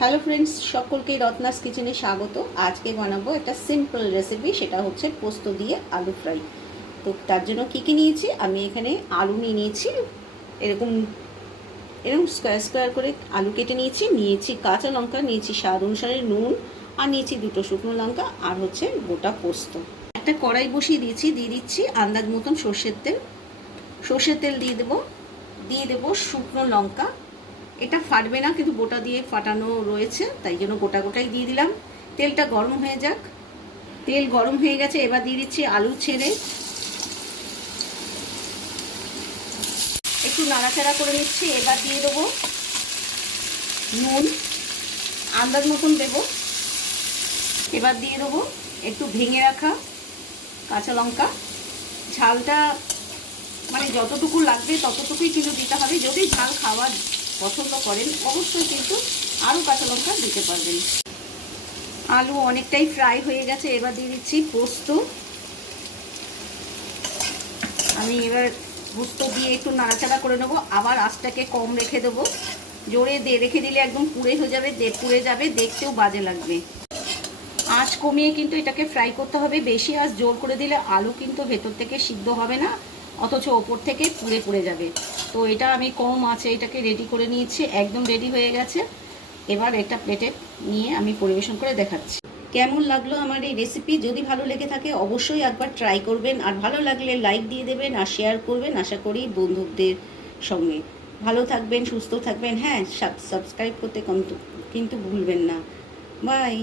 Hello friends, সকলকে রত্নাস কিচেনে স্বাগত। আজকে বানাবো একটা সিম্পল রেসিপি, সেটা হচ্ছে পোস্ত দিয়ে আলু ফ্রাই। তো তার জন্য কী কী নিয়েছি, আমি এখানে আলু নিয়েছি, এরকম এরকম স্কোয়ার স্কোয়ার করে আলু কেটে নিয়েছি কাঁচা লঙ্কা, নিয়েছি স্বাদ অনুসারে নুন, আর নিয়েছি দুটো শুকনো লঙ্কা, আর হচ্ছে গোটা পোস্ত। একটা কড়াই বসিয়ে দিয়ে দিচ্ছি আন্দাজ মতন সর্ষের তেল দিয়ে দেবো শুকনো লঙ্কা। এটা ফাটবে না, কিন্তু গোটা দিয়ে ফাটানো রয়েছে, তাই জন্য গোটাই দিয়ে দিলাম। তেলটা গরম হয়ে যাক। তেল গরম হয়ে গেছে, এবার দিয়ে দিচ্ছি আলু ছেড়ে একটু নাড়াচাড়া করে নিচ্ছি। এবার দিয়ে দেবো নুন, আন্দাজ মতন দেবো। এবার দিয়ে দেবো একটু ভেঙে রাখা কাঁচা লঙ্কা। ঝালটা মানে যতটুকু লাগবে ততটুকুই কিন্তু দিতে হবে। যদি ঝাল খাওয়া পছন্দ করেন অবশ্যই কিন্তু আরও কাঁচা লঙ্কা দিতে পারবেন। আলু অনেকটাই ফ্রাই হয়ে গেছে, এবার দিয়ে দিচ্ছি পোস্ত। আমি এবার পোস্ত দিয়ে একটু নাড়াচাড়া করে নেবো। আবার আঁচটাকে কম রেখে দেবো, জোরে রেখে দিলে একদম পুড়ে যাবে, দেখতেও বাজে লাগবে। আঁচ কমিয়ে কিন্তু এটাকে ফ্রাই করতে হবে। বেশি আঁচ জোর করে দিলে আলু কিন্তু ভেতর থেকে সিদ্ধ হবে না, অথচ ওপর থেকে পুড়ে যাবে। তো এটা আমি কম আঁচে এটাকে রেডি করে নিয়েছি, একদম রেডি হয়ে গেছে। এবার একটা প্লেটে নিয়ে আমি পরিবেশন করে দেখাচ্ছি। কেমন লাগলো আমার এই রেসিপি? যদি ভালো লেগে থাকে অবশ্যই একবার ট্রাই করবেন, আর ভালো লাগলে লাইক দিয়ে দেবেন আর শেয়ার করবেন, আশা করি বন্ধুদের সঙ্গে। ভালো থাকবেন, সুস্থ থাকবেন, হ্যাঁ সাবস্ক্রাইব করতে কিন্তু ভুলবেন না। বাই।